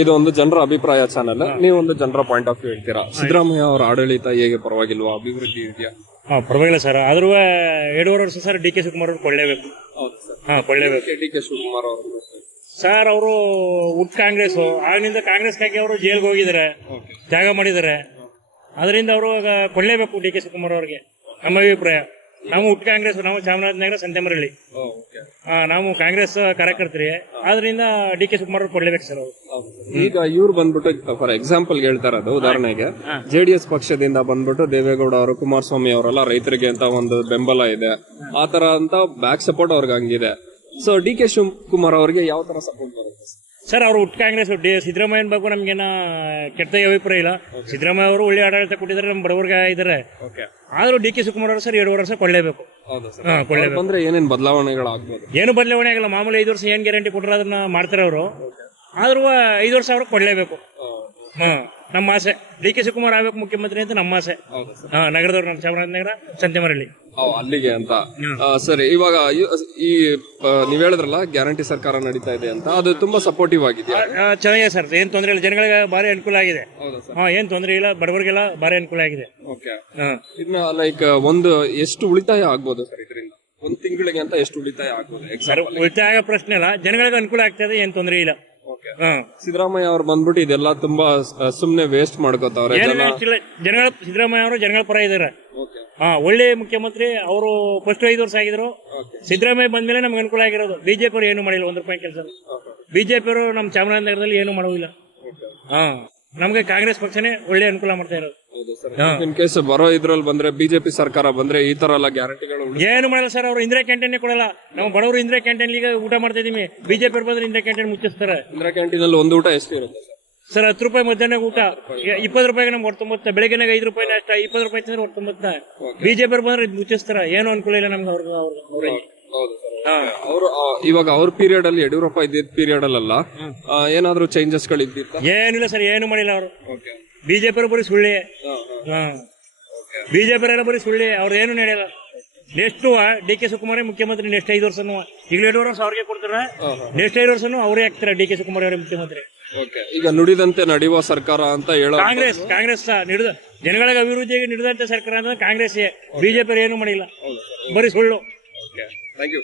ಇದು ಒಂದು ಜನರ ಅಭಿಪ್ರಾಯ ಚಾನಲ್. ನೀವೊಂದು ಜನರ ಪಾಯಿಂಟ್ ಆಫ್ ವ್ಯೂ ಹೇಳ್ತೀರಾ. ಸಿದ್ದರಾಮಯ್ಯ ಅವರ ಆಡಳಿತ ಹೇಗೆ, ಪರವಾಗಿಲ್ವಾ, ಅಭಿವೃದ್ಧಿ ಇದೆಯಾ? ಪರವಾಗಿಲ್ಲ ಸರ್. ಆದ್ರೂ 2.5 ವರ್ಷ ಸರ್ ಡಿ ಕೆ ಶಿವಕುಮಾರ್ ಅವ್ರು ಕೊಳ್ಳೇಬೇಕು. ಕೊಳ್ಳೇಬೇಕು. ಡಿ ಕೆ ಶಿವಕುಮಾರ್ ಅವರು ಸರ್ ಅವರು ಹುಟ್ಟು ಕಾಂಗ್ರೆಸ್, ಆಗಿನಿಂದ ಕಾಂಗ್ರೆಸ್ಗಾಗಿ ಅವರು ಜೈಲ್ಗೆ ಹೋಗಿದ್ದಾರೆ, ತ್ಯಾಗ ಮಾಡಿದ್ದಾರೆ. ಅದರಿಂದ ಅವರು ಕೊಳ್ಳೇಬೇಕು ಡಿ ಕೆ ಶಿವಕುಮಾರ್ ಅವ್ರಿಗೆ, ನಮ್ಮ ಅಭಿಪ್ರಾಯ. ನಾವು ಹುಟ್ಟು ಕಾಂಗ್ರೆಸ್, ನಾವು ಚಾಮರಾಜನಗರ ಸಂತೆಮರಳ್ಳಿ, ನಾವು ಕಾಂಗ್ರೆಸ್ ಕಾರ್ಯಕರ್ತರಿ. ಆದ್ರಿಂದ ಡಿ ಕೆ ಶಿವಕುಮಾರ್ ಅವ್ರು ಕೊಡ್ಲೇಬೇಕು ಸರ್ ಅವರು. ಈಗ ಇವ್ರು ಬಂದ್ಬಿಟ್ಟು ಫಾರ್ ಎಕ್ಸಾಂಪಲ್ ಹೇಳ್ತಾ ಇರೋದು, ಉದಾಹರಣೆಗೆ ಜೆಡಿಎಸ್ ಪಕ್ಷದಿಂದ ಬಂದ್ಬಿಟ್ಟು ದೇವೇಗೌಡ ಅವರು, ಕುಮಾರಸ್ವಾಮಿ ಅವರೆಲ್ಲ ರೈತರಿಗೆ ಅಂತ ಒಂದು ಬೆಂಬಲ ಇದೆ, ಆ ತರ ಅಂತ ಬ್ಯಾಕ್ ಸಪೋರ್ಟ್ ಅವ್ರಿಗೆ ಹಂಗಿದೆ. ಸೊ ಡಿ ಕೆ ಶಿವಕುಮಾರ್ ಅವರಿಗೆ ಯಾವ ತರ ಸಪೋರ್ಟ್ ಬರುತ್ತೆ ಸರ್? ಅವರು ಹುಟ್ಟು ಕಾಂಗ್ರೆಸ್, ಸಿದ್ದರಾಮಯ್ಯನ ಬಗ್ಗೆ ನಮ್ಗೇನ ಕೆಟ್ಟ ಅಭಿಪ್ರಾಯ ಇಲ್ಲ. ಸಿದ್ದರಾಮಯ್ಯ ಅವರು ಒಳ್ಳೆ ಆಡಳಿತ ಕೊಟ್ಟಿದ್ದಾರೆ, ನಮ್ಮ ಬಡವರ್ಗ ಇದ್ದಾರೆ. ಆದ್ರೂ ಡಿ ಕೆ ಶಿವಕುಮಾರ್ ಅವರು ಸರ್ 2.5 ವರ್ಷ ಕೊಳ್ಳೇಬೇಕು. ಅಂದ್ರೆ ಏನೇನ್ ಬದಲಾವಣೆಗಳಾಗ್ಬೋದು? ಏನು ಬದಲಾವಣೆ ಆಗಲ್ಲ. ಮಾಮೂಲಿ 5 ವರ್ಷ ಏನ್ ಗ್ಯಾರಂಟಿ ಕೊಟ್ಟರೆ ಅದನ್ನ ಮಾಡ್ತಾರೆ ಅವರು. ಆದ್ರೂ 5 ವರ್ಷ ಅವ್ರಿಗೆ ಕೊಳ್ಳೇಬೇಕು. ನಮ್ಮ ಆಸೆ ಡಿ ಕೆ ಶಿವಕುಮಾರ್ ಆಗ್ಬೇಕು ಮುಖ್ಯಮಂತ್ರಿ ಅಂತ ನಮ್ಮ ಆಸೆ. ನಗರದವ್ರು, ನಮ್ಮ ಚಾಮರಾಜನಗರ ಸಂತೆಮರಳ್ಳಿ ಅಲ್ಲಿಗೆ ಅಂತ. ಸರಿ, ಇವಾಗ ಈ ನೀವ್ ಹೇಳಿದ್ರಲ್ಲ ಗ್ಯಾರಂಟಿ ಸರ್ಕಾರ ನಡೀತಾ ಇದೆ ಅಂತ, ಅದು ತುಂಬಾ ಸಪೋರ್ಟಿವ್ ಆಗಿದೆ. ಚೆನ್ನಾಗಿದೆ ಸರ್, ಏನ್ ತೊಂದರೆ ಇಲ್ಲ. ಜನಗಳಿಗೆ ಭಾರಿ ಅನುಕೂಲ ಆಗಿದೆ. ಏನ್ ತೊಂದರೆ ಇಲ್ಲ, ಬಡವರಿಗೆಲ್ಲ ಭಾರಿ ಅನುಕೂಲ ಆಗಿದೆ. ಇದನ್ನ ಲೈಕ್ ಒಂದು ಎಷ್ಟು ಉಳಿತಾಯ ಆಗ್ಬೋದು ಸರ್ ಇದರಿಂದ? ಒಂದ್ ತಿಂಗಳಿಗೆ ಅಂತ ಎಷ್ಟು ಉಳಿತಾಯ ಆಗ್ಬೋದು ಸರ್? ಉಳಿತಾಯ ಆಗೋ ಪ್ರಶ್ನೆ ಇಲ್ಲ, ಜನಗಳಿಗೆ ಅನುಕೂಲ ಆಗ್ತದೆ, ಏನ್ ತೊಂದರೆ ಇಲ್ಲ. ಸಿದ್ದರಾಮಯ್ಯ ಅವ್ರು ಬಂದ್ಬಿಟ್ಟು ಇದೆಲ್ಲ ತುಂಬಾ ಸುಮ್ನೆ ವೇಸ್ಟ್ ಮಾಡ್ಕೋತಾವ್ರೆ. ಜನಗಳ ಸಿದ್ದರಾಮಯ್ಯ ಅವರು ಜನಗಳ ಪರ ಇದಾರೆ. ಒಳ್ಳೆ ಮುಖ್ಯಮಂತ್ರಿ ಅವರು. ಫಸ್ಟ್ 5 ವರ್ಷ ಆಗಿದ್ರು. ಸಿದ್ದರಾಮಯ್ಯ ಬಂದ್ಮೇಲೆ ನಮ್ಗೆ ಅನುಕೂಲ ಆಗಿರೋದು. ಬಿಜೆಪಿ ಅವರು ಏನು ಮಾಡಿಲ್ಲ, 1 ರೂಪಾಯಿ ಕೆಲಸ. ಬಿಜೆಪಿ ಅವರು ನಮ್ಮ ಚಾಮರಾಜನಗರದಲ್ಲಿ ಏನು ಮಾಡುವುದಿಲ್ಲ. ನಮ್ಗೆ ಕಾಂಗ್ರೆಸ್ ಪಕ್ಷನೇ ಒಳ್ಳೆ ಅನುಕೂಲ ಮಾಡ್ತಾ ಇರೋದು. ಇನ್ ಕೇಸ್ ಬರೋ ಇದ್ರಲ್ಲಿ ಬಂದ್ರೆ, ಬಿಜೆಪಿ ಸರ್ಕಾರ ಬಂದ್ರೆ ಈ ತರ ಎಲ್ಲ ಗ್ಯಾರಂಟಿಗಳು ಏನು ಮಾಡಲ್ಲ ಸರ್. ಅವರು ಇಂದಿರಾ ಕ್ಯಾಂಟೀನ್ ಕೊಡಲ್ಲ. ನಾವು ಬಡವರು ಇಂದಿರಾ ಕ್ಯಾಂಟೀನ್ ಈಗ ಊಟ ಮಾಡ್ತಾ ಇದೀವಿ. ಬಿಜೆಪಿ ಬಂದ್ರೆ ಇಂದಿರಾ ಕ್ಯಾಂಟೀನ್ ಮುಚ್ಚಿಸ್ತಾರೆ. ಇಂದಿರಾ ಕ್ಯಾಂಟೀನ್ ಅಲ್ಲಿ ಒಂದು ಊಟ ಎಷ್ಟು ಇರುತ್ತೆ ಸರ್? 10 ರೂಪಾಯಿ ಮಧ್ಯಾಹ್ನ ಊಟ, 20 ರೂಪಾಯಿಗೆ ನಮ್ಗೆ 49. ಬೆಳಗ್ಗೆನಾಗ 5 ರೂಪಾಯಿ ಅಷ್ಟ, 20 ರೂಪಾಯಿ ತಿಂದ್ರೆ 49. ಬಿಜೆಪಿ ಬಂದ್ರೆ ಮುಚ್ಚಿಸ್ತಾರ. ಏನು ಅನುಕೂಲ ಇಲ್ಲ ನಮ್ಗೆ ಅವ್ರಿಗೆ. ಅವರು ಇವಾಗ ಅವ್ರ ಪೀರಿಯಡ್ ಅಲ್ಲಿ, ಯಡಿಯೂರಪ್ಪ ಇದ್ದಿದ್ದ ಪೀರಿಯಡ್ ಅಲ್ಲ, ಏನಾದ್ರು ಚೇಂಜಸ್ ಗಳು ಇದ್ದಿತ್ತ? ಏನಿಲ್ಲ ಸರ್, ಏನು ಮಾಡಿಲ್ಲ ಅವರು. ಬಿಜೆಪಿ ಬರೀ ಸುಳ್ಳಿ. ಬಿಜೆಪಿ ಎಲ್ಲ ಬರೀ ಸುಳ್ಳಿ, ಅವ್ರು ಏನು ನಡೆಯಲ್ಲ. ನೆಕ್ಸ್ಟ್ ಡಿ ಕೆ ಶಿವಕುಮಾರ್ ಮುಖ್ಯಮಂತ್ರಿ. ನೆಕ್ಸ್ಟ್ 5 ವರ್ಷ ಈಗ 2.5 ವರ್ಷ ಅವ್ರಿಗೆ ಕೊಡ್ತಾರ. ನೆಕ್ಸ್ಟ್ 5 ವರ್ಷ ಅವರೇ ಆಗ್ತಾರೆ ಡಿ ಕೆ ಶಿವಕುಮಾರ್ ಅವರೇ ಮುಖ್ಯಮಂತ್ರಿ. ಈಗ ನುಡಿದಂತೆ ನಡೆಯುವ ಸರ್ಕಾರ ಅಂತ ಹೇಳೋ ಕಾಂಗ್ರೆಸ್ ಜನಗಳಿಗೆ ಅಭಿವೃದ್ಧಿಗೆ ನುಡಿದಂತೆ ಸರ್ಕಾರ ಅಂದ್ರೆ ಕಾಂಗ್ರೆಸ್. ಬಿಜೆಪಿ ಏನು ಮಾಡಿಲ್ಲ, ಬರೀ ಸುಳ್ಳು. Thank you.